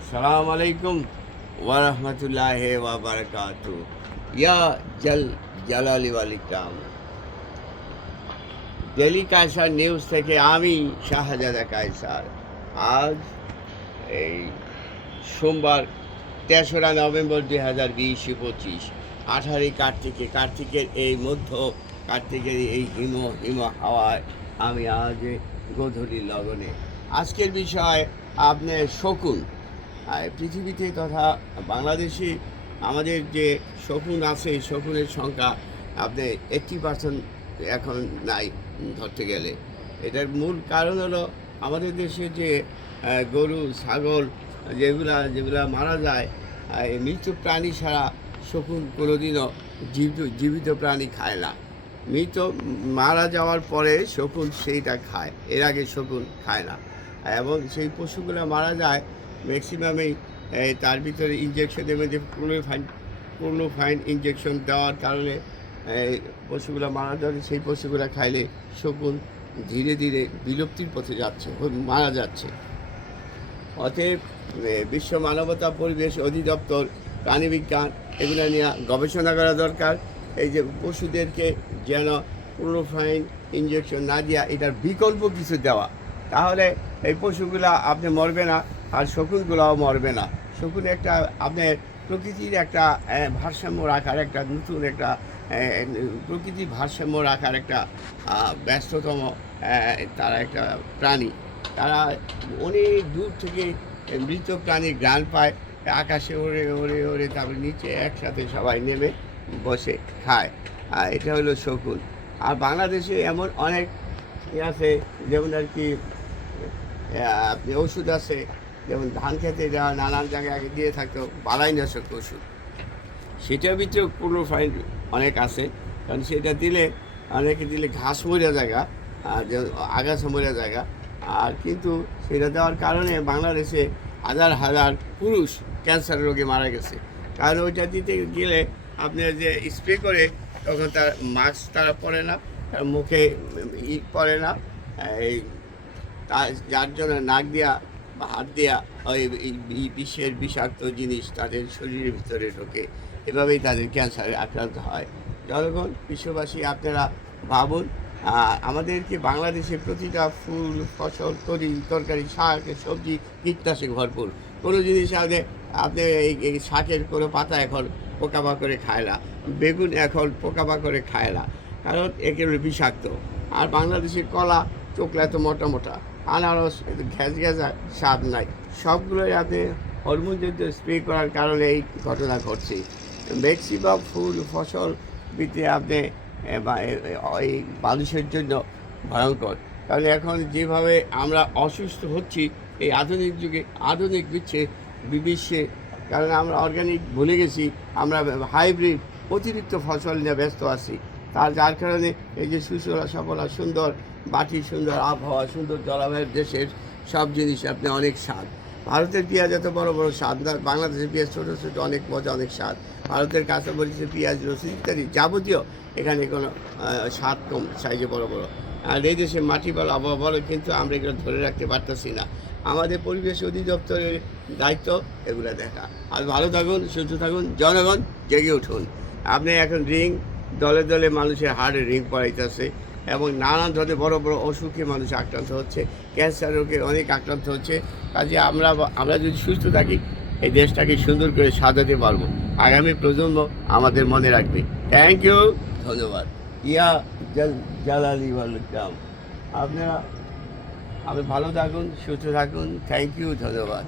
अस्सलाम वालेकुम वरहमतुल्लाहि व बरकातहू। या জালালি ওয়াল ইকরাম, ডেলি কায়সার নিউজ থেকে আমি শাহজাদা কায়সার। আজ এই সোমবার ৩রা নভেম্বর ২০২০-২৫ 18ই কার্তিকের এই কার্তিকের এই হিম হাওয়ায় আমি আজ গোধূলি লগনে। আজকের বিষয় আপনার শকুন। পৃথিবীতে তথা বাংলাদেশে আমাদের যে শকুন আছে, শকুনের সংখ্যা আপনি 80% এখন নাই ধরতে গেলে। এটার মূল কারণ হলো আমাদের দেশে যে গরু ছাগল যেগুলা মারা যায়, মৃত প্রাণী ছাড়া শকুন কোনোদিনও জীবিত প্রাণী খায় না। মৃত মারা যাওয়ার পরে শকুন সেইটা খায়, এর আগে শকুন খায় না। এবং সেই পশুগুলো মারা যায় ম্যাক্সিমামেই তার ভিতরে ইঞ্জেকশনের মধ্যে ক্লোরোফাইন ইঞ্জেকশন দেওয়ার কারণে পশুগুলো মারা যাচ্ছে। সেই পশুগুলো খাইলে শকুন ধীরে ধীরে বিলুপ্তির পথে যাচ্ছে, মারা যাচ্ছে। অতএব বিশ্ব মানবতা পরিবেশ অধিদপ্তর, প্রাণীবিজ্ঞান এগুলো নিয়ে গবেষণা করা দরকার। এই যে পশুদেরকে যেন ক্লোরোফাইন ইঞ্জেকশন না দিয়া এটার বিকল্প কিছু দেওয়া, তাহলে এই পশুগুলা আপনি মরবে না, আর শকুনগুলাও মরবে না। শকুন একটা আপনার প্রকৃতির একটা ভারসাম্য রাখার একটা নতুন একটা প্রকৃতির ভারসাম্য রাখার একটা ব্যস্ততম তারা একটা প্রাণী। তারা অনেক দূর থেকে মৃত প্রাণীর ঘ্রাণ পায়, আকাশে ওড়ে ওড়ে ওড়ে তারপরে নিচে একসাথে সবাই নেমে বসে খায়। এটা হলো শকুন। আর বাংলাদেশে এমন অনেক আছে, যেমন আর কি আপনি ওষুধ আছে, যেমন ধান খেতে দেওয়া নানান জায়গায় আগে দিয়ে থাকতো বালাইনাশক ওষুধ, সেটার ভিতরেও ক্লোরোফাইন অনেক আছে। কারণ সেটা দিলে অনেকে দিলে ঘাস মরিয়া জায়গা, আগাছা মরিয়া জায়গা। আর কিন্তু সেটা দেওয়ার কারণে বাংলাদেশে হাজার হাজার পুরুষ ক্যান্সার রোগে মারা গেছে। কারণ ওইটা দিতে গেলে আপনার যে স্প্রে করে, তখন তার মাস্ক তারা পরে না, তার মুখে পরে না, এই যার জন্য নাক দিয়া বা হাত দিয়া ওই বিষের বিষাক্ত জিনিস তাদের শরীরের ভিতরে ঢোকে, এভাবেই তাদের ক্যান্সারে আক্রান্ত হয়। জনগণ, বিশ্ববাসী, আপনারা ভাবুন, আমাদেরকে বাংলাদেশে প্রতিটা ফুল, ফসল, তরকারি, শাক, সবজি কীটনাশক ভরপুর। কোনো জিনিস আপনি এই শাকের কোনো পাতা এখন পোকামাকড়ে খায় না, বেগুন এখন পোকামাকড়ে খায় না, কারণ একেবারে বিষাক্ত। আর বাংলাদেশের কলা চোখলা এত মোটা মোটা, আনারস ঘ্যাঁচা স্বাদ নাই, সবগুলোই আপনি হরমোনযুক্ত স্প্রে করার কারণে এই ঘটনা ঘটছে। ম্যাক্সিমাম ফুল ফসল দিতে আপনি এই মানুষের জন্য ভয়ঙ্কর। কারণ এখন যেভাবে আমরা অসুস্থ হচ্ছি এই আধুনিক যুগে, আধুনিক বিশ্বে, কারণ আমরা অর্গানিক ভুলে গেছি, আমরা হাইব্রিড অতিরিক্ত ফসল নিয়ে ব্যস্ত আছি। যার কারণে এই যে সুশলা সফলা সুন্দর মাটি, সুন্দর আবহাওয়া, সুন্দর জলবায়ুর দেশের সব জিনিস আপনি অনেক স্বাদ। ভারতের পেঁয়াজ এত বড় বড় স্বাদ না, বাংলাদেশের পেঁয়াজ ছোটো ছোটো অনেক মজা, অনেক স্বাদ। ভারতের কাঁচামরিচের পেঁয়াজ, রসুন ইত্যাদি যাবতীয় এখানে কোনো স্বাদ কম, সাইজে বড় বড়। আর এই দেশে মাটি বলো, আবহাওয়া বলো, কিন্তু আমরা এগুলো ধরে রাখতে পারতেছি না। আমাদের পরিবেশ অধিদপ্তরের দায়িত্ব এগুলো দেখা। আর ভালো থাকুন, সুস্থ থাকুন, জনগণ জেগে উঠুন। আপনি এখন দলে দলে মানুষের হার্টে রিং পড়াইতেছে, এবং নানান ধরনের বড় বড় অসুখে মানুষ আক্রান্ত হচ্ছে, ক্যান্সার রোগে অনেক আক্রান্ত হচ্ছে। কাজে আমরা যদি সুস্থ থাকি, এই দেশটাকে সুন্দর করে সাজাতে পারবো। আগামী প্রজন্ম আমাদের মনে রাখবে। থ্যাংক ইউ, ধন্যবাদ। জালালি ওয়াল ইকরাম। আপনি ভালো থাকুন, সুস্থ থাকুন। থ্যাংক ইউ, ধন্যবাদ।